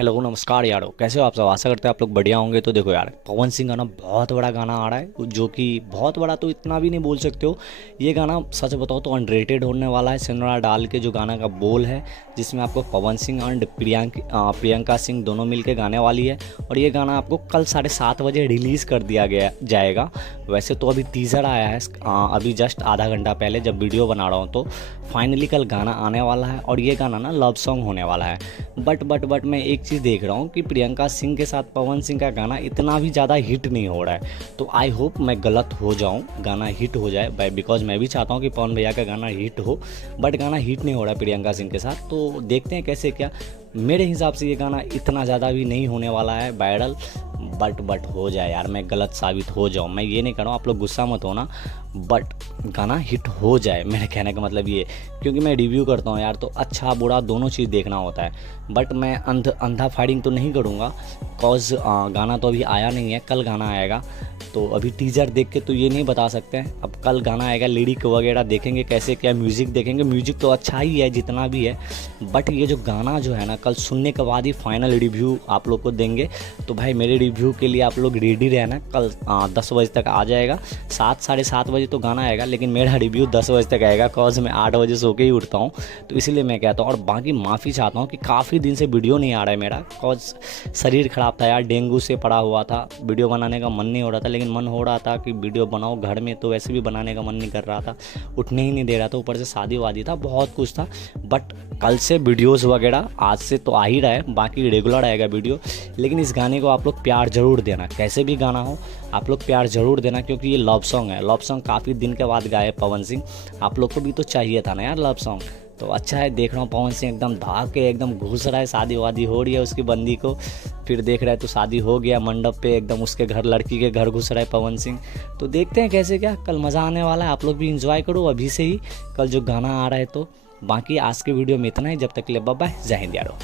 Hello नमस्कार यारो, कैसे हो आप सब। आशा करते हैं आप लोग बढ़िया होंगे। तो देखो यार, पवन सिंह का ना बहुत बड़ा गाना आ रहा है, जो कि बहुत बड़ा तो इतना भी नहीं बोल सकते हो। ये गाना सच बताओ तो अनरेटेड होने वाला है। सिनेमा डाल के जो गाना का बोल है, जिसमें आपको पवन सिंह एंड प्रियंका सिंह दोनों मिलके गाने वाली है। और ये गाना आपको कल 7:30 बजे रिलीज़ कर दिया गया जाएगा। वैसे तो अभी टीज़र आया है अभी जस्ट आधा घंटा पहले, जब वीडियो बना रहा हूँ। तो फाइनली कल गाना आने वाला है और ये गाना ना लव सॉन्ग होने वाला है। बट मैं एक चीज़ देख रहा हूँ कि प्रियंका सिंह के साथ पवन सिंह का गाना इतना भी ज़्यादा हिट नहीं हो रहा है। तो आई होप मैं गलत हो जाऊँ, गाना हिट हो जाए, बिकॉज मैं भी चाहता हूँ कि पवन भैया का गाना हिट हो। बट गाना हिट नहीं हो रहा है प्रियंका सिंह के साथ। तो देखते हैं कैसे क्या। मेरे हिसाब से ये गाना इतना ज़्यादा भी नहीं होने वाला है वायरल। बट हो जाए यार, मैं गलत साबित हो जाऊँ, मैं ये नहीं कर रहा हूँ, आप लोग गुस्सा मत होना। बट गाना हिट हो जाए, मेरे कहने का मतलब ये, क्योंकि मैं रिव्यू करता हूँ यार, तो अच्छा बुरा दोनों चीज़ देखना होता है। बट मैं अंधा फाइटिंग तो नहीं करूँगा, कॉज गाना तो अभी आया नहीं है, कल गाना आएगा। तो अभी टीज़र देख के तो ये नहीं बता सकते हैं। अब कल गाना आएगा, लिरिक वगैरह देखेंगे कैसे क्या, म्यूज़िक देखेंगे। म्यूज़िक तो अच्छा ही है जितना भी है, बट ये जो गाना जो है ना, कल सुनने के बाद ही फाइनल रिव्यू आप लोग को देंगे। तो भाई मेरे रिव्यू के लिए आप लोग रेडी रहना। कल 10 बजे तक आ जाएगा। 7 साढ़े 7 बजे तो गाना आएगा, लेकिन मेरा रिव्यू 10 बजे तक आएगा, कॉज मैं 8 बजे सो के ही उठता हूँ। तो इसीलिए मैं कहता हूँ, और बाकी माफ़ी चाहता हूँ कि काफ़ी दिन से वीडियो नहीं आ रहा है मेरा, कॉज शरीर ख़राब था यार, डेंगू से पड़ा हुआ था। वीडियो बनाने का मन नहीं हो रहा था, लेकिन मन हो रहा था कि वीडियो बनाओ घर में, तो वैसे भी बनाने का मन नहीं कर रहा था, उठने ही नहीं दे रहा था। ऊपर से शादी वादी था, बहुत कुछ था। बट कल से वीडियोज़ वगैरह आज से तो आ ही रहा है, बाकी रेगुलर आएगा वीडियो। लेकिन इस गाने को आप लोग प्यार ज़रूर देना, कैसे भी गाना हो आप लोग प्यार ज़रूर देना, क्योंकि ये लव सॉन्ग है। लव सॉन्ग काफ़ी दिन के बाद गाए पवन सिंह, आप लोग को भी तो चाहिए था ना यार लव सॉन्ग। तो अच्छा है, देख रहा हूँ पवन सिंह एकदम धाक के एकदम घुस रहा है, शादी वादी हो रही है उसकी बंदी को, फिर देख रहा है तो शादी हो गया मंडप पे, एकदम उसके घर लड़की के घर घुस रहा है पवन सिंह। तो देखते हैं कैसे क्या, कल मज़ा आने वाला है। आप लोग भी इंजॉय करो अभी से ही, कल जो गाना आ रहा है। तो बाकी आज के वीडियो में इतना ही, जब तक के लिए बाय बाय, जय हिंद यारो।